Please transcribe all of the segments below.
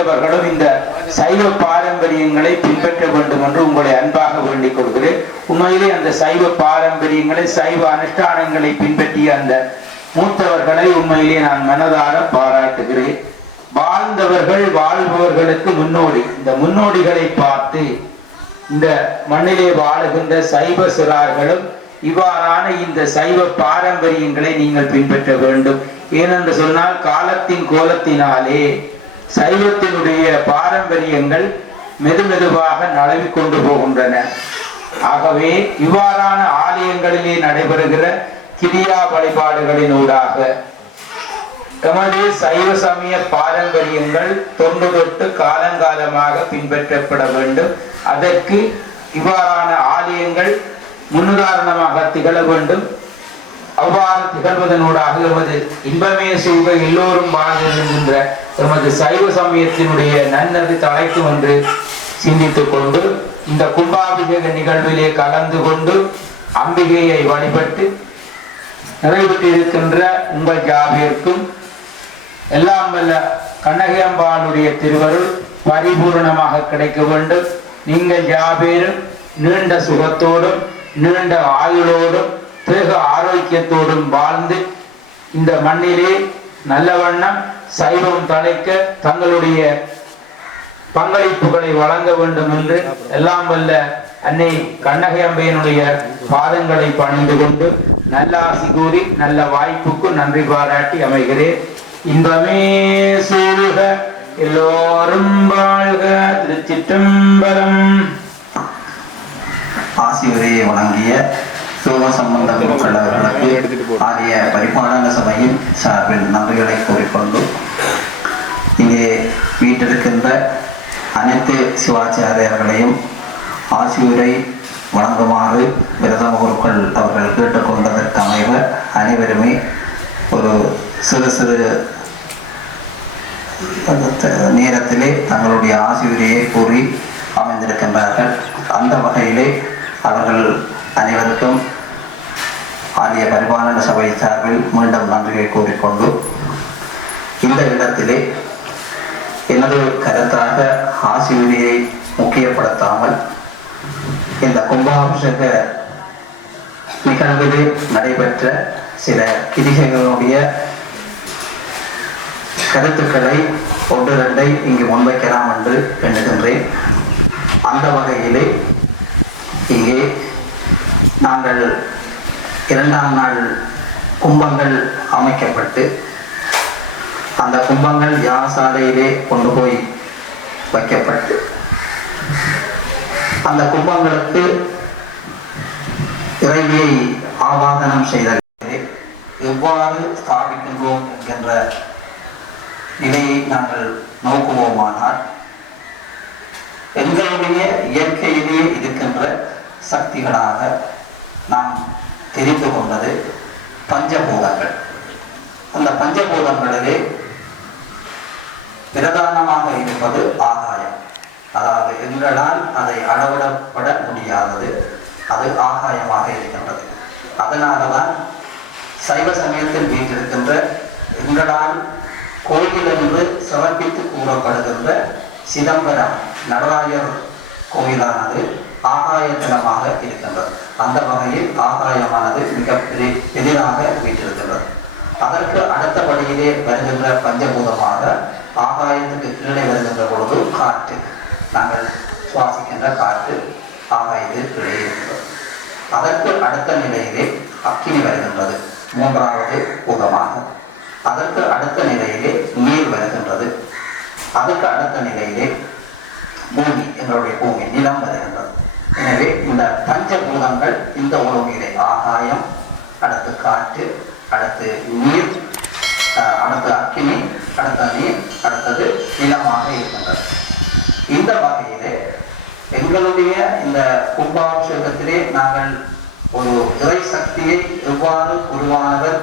அவர்களும் இந்த சைவ பாரம்பரியங்களை பின்பற்ற வேண்டும் என்று உங்களை அன்பாக வேண்டிக் கொள்கிறேன். உண்மையிலே அந்த சைவ பாரம்பரியங்களை சைவ அனுஷ்டானங்களை பின்பற்றிய அந்த மூத்தவர்களை உண்மையிலே நான் மனதார பாராட்டுகிறேன். வாழ்ந்தவர்கள் வாழ்பவர்களுக்கு முன்னோடி. இந்த முன்னோடிகளை பார்த்து இந்த மண்ணிலே வாழுகின்ற சைவ சிறார்களும் இவ்வாறான இந்த சைவ பாரம்பரியங்களை நீங்கள் பின்பற்ற வேண்டும். ஏனென்று சொன்னால் காலத்தின் கோலத்தினாலே சைவத்தினுடைய பாரம்பரியங்கள் மெதுமெதுவாக நழுவி கொண்டு போகின்றன. ஆகவே இவ்வாறான ஆலயங்களிலே நடைபெறுகிற கிரியா வழிபாடுகளினூடாக எமது சைவ சமய பாரம்பரியங்கள் தொன்று தொட்டு காலங்காலமாக பின்பற்றப்பட வேண்டும். அதற்கு இவ்வாறான ஆலயங்கள் முன்னுதாரணமாக திகழ வேண்டும். அவ்வாறு திகழ்வதனூடாக எமது இன்பமே செய்வ எல்லோரும் வாழ்கின்ற எமது சைவ சமயத்தினுடைய நன்னது தலைக்கும் என்று சிந்தித்துக் கொண்டு இந்த கும்பாபிஷேக நிகழ்விலே கலந்து கொண்டு அம்பிகையை வழிபட்டு நிறைவேற்றியிருக்கின்ற உங்கள் யாவிற்கும் எல்லாம் வல்ல கண்ணகியம்பாளுடைய திருவருள் பரிபூர்ணமாக கிடைக்க வேண்டும். நீங்கள் யாபேரும் நீண்ட சுகத்தோடும் நீண்ட ஆயுளோடும் தேக ஆரோக்கியத்தோடும் வாழ்ந்து இந்த மண்ணிலே நல்ல வண்ணம் சைவம் தழைக்க தங்களுடைய பங்களிப்புகளை வழங்க வேண்டும் என்று எல்லாம் வல்ல அன்னை கண்ணகி அம்பையினுடைய பாதங்களை பணிந்து கொண்டு நல்ல ஆசி கூறி நல்ல வாய்ப்புக்கு நன்றி பாராட்டி அமைகிறேன். இன்பமே சூழ்க, எல்லோரும் வாழ்க. திருச்சிற்றம்பலம். ஆசி உரையை வழங்கிய சோம சம்பந்த குருக்கள் அவர்களுக்கு ஆகிய பரிபாலன சபையின் சார்பில் நன்றிகளை கூறிக்கொண்டு இங்கே வீட்டிருக்கின்ற அனைத்து சிவாச்சாரியர்களையும் ஆசியுரை வழங்குமாறு பிரதம குருக்கள் அவர்கள் கேட்டுக்கொண்டதற்கு அமைவ அனைவருமே ஒரு சிறு சிறு நேரத்திலே தங்களுடைய ஆசியுரையை கூறி அமைந்திருக்கின்றார்கள். அந்த வகையிலே அவர்கள் அனைவருக்கும் ஆலய பரிபாலன சபை சார்பில் மீண்டும் நன்றியை கூறிக்கொண்டு இந்த இடத்திலே எனது கருத்தாக ஆசியுரையை முக்கியப்படுத்தாமல் இந்த கும்பாபிஷேக நிகழ்விலே நடைபெற்ற சில கிரிகைகளுடைய கருத்துக்களை ஒன்று ரெண்டை இங்கு முன்வைக்கலாம் என்று எண்ணுகின்றேன். அந்த வகையிலே இங்கே நாங்கள் 2ஆம் நாள் கும்பங்கள் அமைக்கப்பட்டு அந்த கும்பங்கள் யாகசாலையிலே கொண்டு போய் வைக்கப்பட்டு அந்த கும்பங்களுக்கு இறைவியை ஆவாதனம் செய்ததை எவ்வாறு ஸ்தாபிக்கின்றோம் என்கின்ற நிலையை நாங்கள் நோக்குவோமானால் எங்களுடைய இயற்கையிலே இருக்கின்ற சக்திகளாக நாம் தெரிந்து கொண்டது பஞ்சபூதங்கள். அந்த பஞ்சபூதங்களிலே பிரதானமாக இருப்பது ஆகாயம். அதாவது எங்களால் அதை அளவிடப்பட முடியாதது, அது ஆகாயமாக இருக்கின்றது. அதனால்தான் சைவ சமயத்தில் வீட்டிருக்கின்ற எங்களால் கோயில் என்று சிறப்பித்து கூறப்படுகின்ற சிதம்பரம் நடராஜர் கோயிலானது ஆகாயத்தலமாக இருக்கின்றது. அந்த வகையில் ஆகாயமானது மிக பெரிதாக வீற்றிருக்கின்றது. அதற்கு அடுத்தபடியிலே வருகின்ற பஞ்சபூதமாக ஆகாயத்துக்கு கீழே வருகின்ற பொழுது காற்று, நாங்கள் சுவாசிக்கின்ற காற்று ஆகாயத்தில் கீழே இருக்கிறது. அதற்கு அடுத்த நிலையிலே அக்கினி வருகின்றது, மூன்றாவது பூதமாக. அதற்கு அடுத்த நிலையிலே நீர் வருகின்றது. அதுக்கு அடுத்த நிலையிலே பூமி, எங்களுடைய பூமி, நிலம் வருகின்றது. எனவே இந்த பஞ்சபூதங்கள் இந்த உலகிலே ஆகாயம், அடுத்து காற்று, அடுத்து நீர், அடுத்து அக்கினி, அடுத்த நீர், அடுத்தது நிலமாக இருக்கின்றது. இந்த வகையிலே எங்களுடைய இந்த கும்பாபிஷேகத்திலே நாங்கள் ஒரு இறை சக்தியை எவ்வாறு உருவானவர்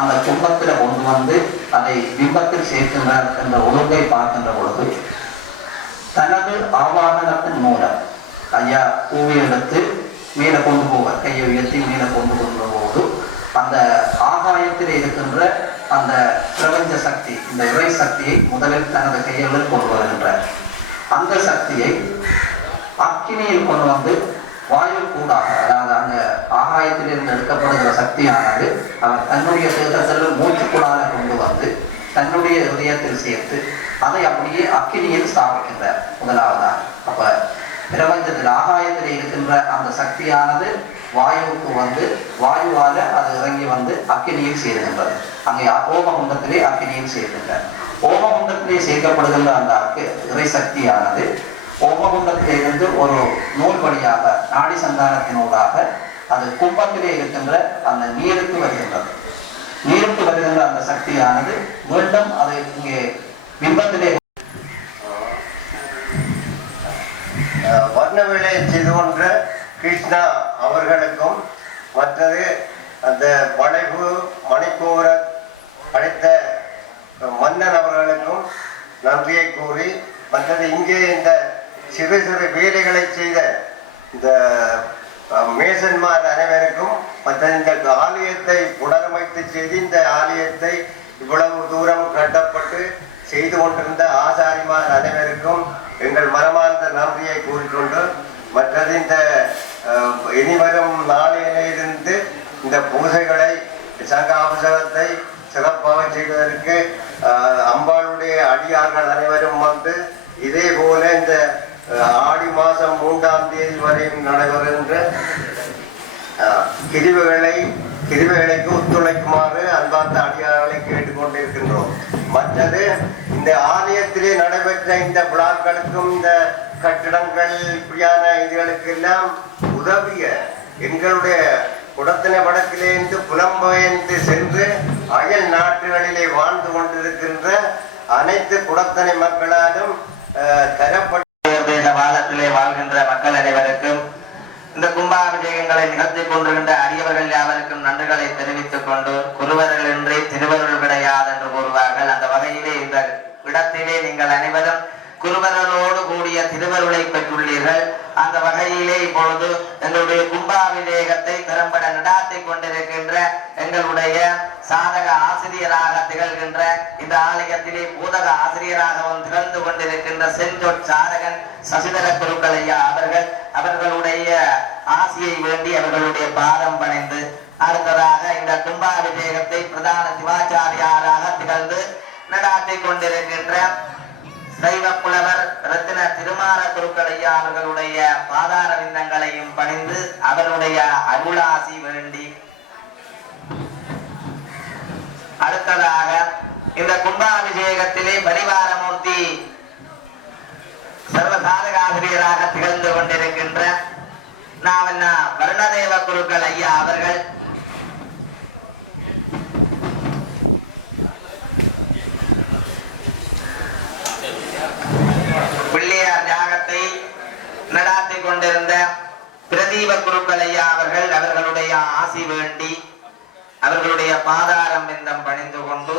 அந்த கும்பத்தில் கொண்டு வந்து அதை பிம்பத்தில் சேர்க்கின்றார் என்ற ஒழுங்கை பார்க்கின்ற பொழுது, தனது ஆவாகனத்தின் மூலம் ஐயா பூவை எடுத்து மேலே கொண்டு போவார், கையை உயர்த்தி மேலே கொண்டு கொண்ட போது அந்த ஆகாயத்தில் இருக்கின்ற அந்த பிரபஞ்ச சக்தி, இந்த இறை சக்தியை முதலில் தனது கைகளில் கொண்டு வருகின்றார். அந்த சக்தியை அக்கினியில் கொண்டு வந்து வாயு கூடாக, அதாவது அந்த ஆகாயத்தில் இருந்து எடுக்கப்படுகிற சக்தியானது அவர் தன்னுடைய தேகத்தில் மூச்சுக்கூடாக கொண்டு வந்து தன்னுடைய இதயத்தில் சேர்த்து அதை அப்படியே அக்கினியில் ஸ்தாபிக்கின்றார் முதலாவதாக. அப்ப பிரபஞ்சத்தில் ஆகாயத்தில் இருக்கின்ற அந்த சக்தியானது வாயுவுக்கு வந்து வாயுவால அது இறங்கி வந்து அக்கினியில் சேர்கின்றது. அங்கே ஓமகுண்டத்திலே அக்கினியில் சேர்க்கின்றார். ஓமகுண்டத்திலே சேர்க்கப்படுகின்ற அந்த இறை சக்தியானது ஓமகுண்டத்திலிருந்து ஒரு நூல் வழியாக நாடி சந்தானத்தினூடாக அது கும்பத்திலே இருக்கின்ற அந்த நீருக்கு வருகின்றது. நீருக்கு வருகின்ற அந்த சக்தியானது மீண்டும் அது இங்கே பிம்பத்திலே வர்ணவேலை செய்து கொன்ற கிருஷ்ணா அவர்களுக்கும், மற்றது அந்த வளைவு மணிக்கூர அழைத்த மன்னன் அவர்களுக்கும் நன்றியை கூறி, மற்றது இங்கே இந்த சிறு சிறு வேலைகளை செய்த இந்த மேசன்மார் அனைவருக்கும், மற்றது இந்த ஆலயத்தை புனரமைத்து செய்து இந்த ஆலயத்தை இவ்வளவு தூரம் கட்டப்பட்டு செய்து கொண்டிருந்த ஆசாரிமார் அனைவருக்கும் எங்கள் மனமார்ந்த நன்றியை கூறிக்கொண்டு, மற்றது இந்த இனிவரும் நாளிலிருந்து இந்த பூஜைகளை சங்காபிஷேகத்தை சிறப்பாக செய்வதற்கு அம்பாளுடைய அடியார்கள் அனைவரும் வந்து இதே போல இந்த ஆடி மாதம் 3ஆம் தேதி வரை நடைபெறுகின்ற கிரிவுகளுக்கு ஒத்துழைக்குமாறு அன்பார்ந்த அடியார்களை கேட்டுக்கொண்டிருக்கின்றோம். மற்றது இந்த ஆலயத்திலே நடைபெற்ற இந்த விழாக்களுக்கும் இந்த கட்டிடங்கள் இப்படியான இதுகளுக்கு எல்லாம் உதவிய எங்களுடைய குடத்தின வடக்கிலிருந்து புலம்பெயர்ந்து சென்று அயல் நாட்டுகளிலே வாழ்ந்து கொண்டிருக்கின்ற அனைத்து குடத்தனை மக்களாலும் தரப்பட்ட வாதத்திலே வாழ்கின்ற மக்கள் அனைவருக்கும் இந்த கும்பாபிஷேகங்களை நிகழ்த்தி கொண்டிருக்கின்ற அரியவர்கள் யாவருக்கும் நன்றிகளை தெரிவித்துக் கொண்டு, குருவர்கள் இன்றி திருவருள் கிடையாது என்று கூறுவார்கள். அந்த வகையிலே இந்த இடத்திலே நீங்கள் அனைவரும் குருவர்களோடு கூடிய திருவருளை பெற்றுள்ளீர்கள். அந்த வகையிலே இப்பொழுது எங்களுடைய கும்பாபிஷேகத்தை திறம்பட நடாத்தி கொண்டிருக்கின்ற எங்களுடைய சாதக ஆசிரியராக திகழ்கின்ற, இந்த ஆலயத்திலே பூதக ஆசிரியராகவும் திகழ்ந்து கொண்டிருக்கின்ற செஞ்சொற் சாதகன் சசிதர குருக்கள் ஐயா அவர்களுடைய ஆசியை வேண்டி அவர்களுடைய பாதம் பணிந்து, அடுத்ததாக இந்த கும்பாபிஷேகத்தை பிரதான சிவாச்சாரியாராக திகழ்ந்து நடாத்தி கொண்டிருக்கின்ற சைவ புலவர் ரத்தின திருமால குருக்கள் ஐயா அவர்களுடைய பாதார விந்தங்களையும் பணிந்து அவருடைய அருளாசி வேண்டி, அடுத்ததாக இந்த கும்பாபிஷேகத்திலே பரிவாரமூர்த்தி சர்வசாதக ஆசிரியராக திகழ்ந்து கொண்டிருக்கின்ற நாவண்ணா வருணதேவ குருக்கள் ஐயா அவர்கள் பிள்ளையார் யாகத்தை நடாத்தி கொண்டிருந்த பிரதீப குருக்கள் ஐயா அவர்களுடைய ஆசி வேண்டி அவர்களுடைய பாதாரம் விந்தம் பணிந்து கொண்டு,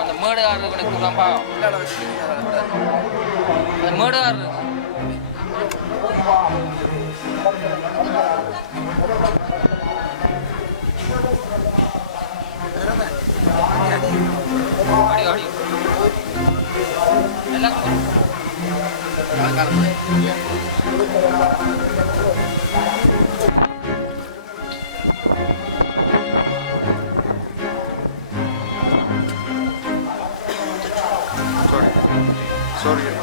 அந்த மேடுகாரர் கொடுக்குறாப்பா மேடுகாரர் அடி அடி எல்லாம் Sorry.